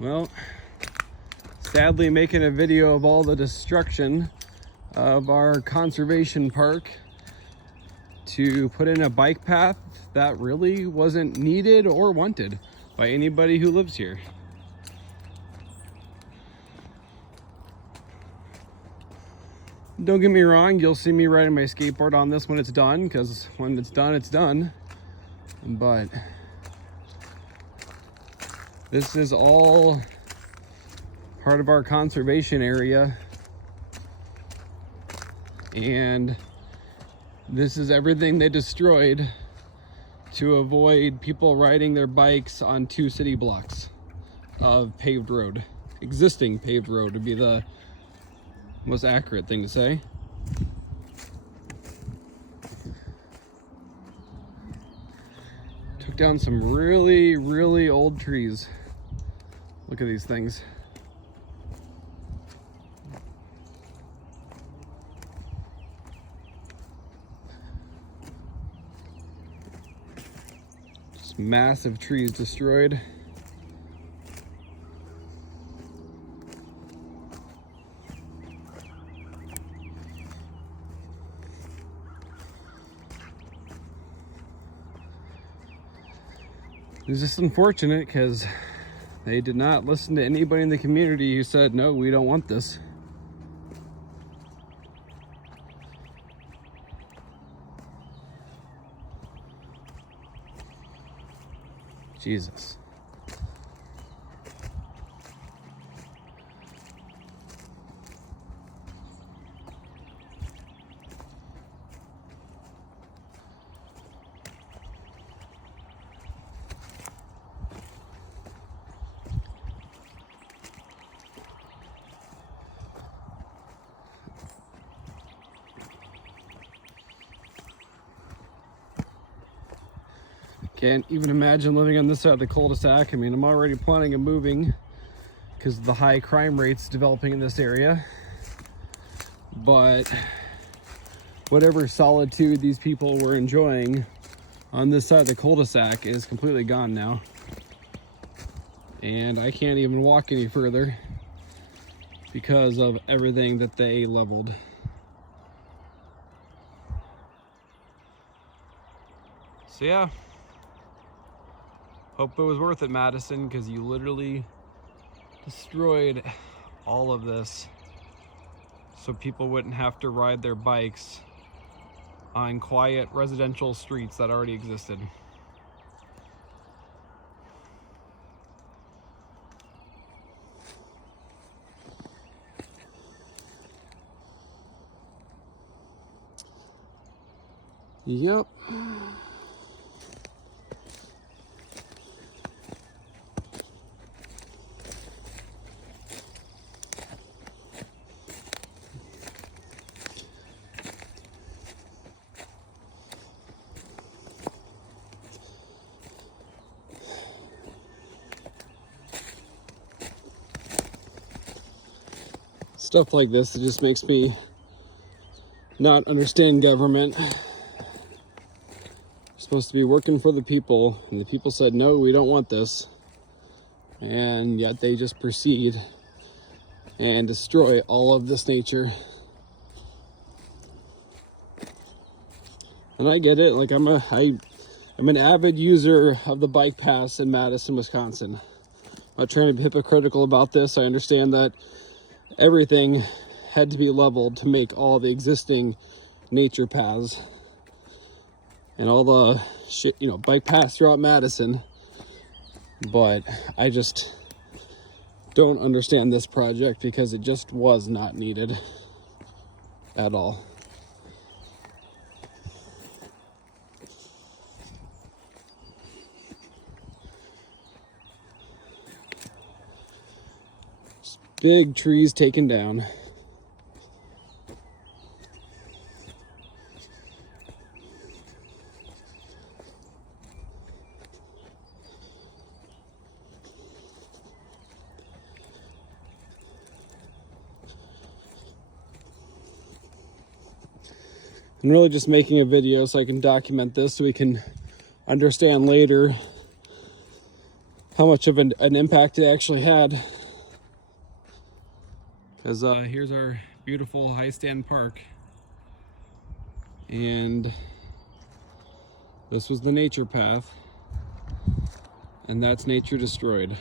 Well, sadly making a video of all the destruction of our conservation park to put in a bike path that really wasn't needed or wanted by anybody who lives here. Don't get me wrong, you'll see me riding my skateboard on this when it's done, because when it's done, it's done. But this is all part of our conservation area, and this is everything they destroyed to avoid people riding their bikes on 2 city blocks of paved road. Existing paved road would be the most accurate thing to say. Took down some really old trees. Look at these things. Just massive trees destroyed. It's just unfortunate because they did not listen to anybody in the community who said, no, we don't want this. Jesus. Can't even imagine living on this side of the cul-de-sac. I mean, I'm already planning on moving because of the high crime rates developing in this area. But whatever solitude these people were enjoying on this side of the cul-de-sac is completely gone now. And I can't even walk any further because of everything that they leveled. So yeah. Hope it was worth it, Madison, because you literally destroyed all of this so people wouldn't have to ride their bikes on quiet residential streets that already existed. Yep. Stuff like this, it just makes me not understand government. We're supposed to be working for the people, and the people said, no, we don't want this. And yet they just proceed and destroy all of this nature. And I get it, like I'm an avid user of the bike paths in Madison, Wisconsin. I'm not trying to be hypocritical about this. I understand that everything had to be leveled to make all the existing nature paths and all the shit, bike paths throughout Madison. But I just don't understand this project because it just was not needed at all. Big trees taken down. I'm really just making a video so I can document this so we can understand later how much of an impact it actually had. Because here's our beautiful high stand park, and this was the nature path, and that's nature destroyed.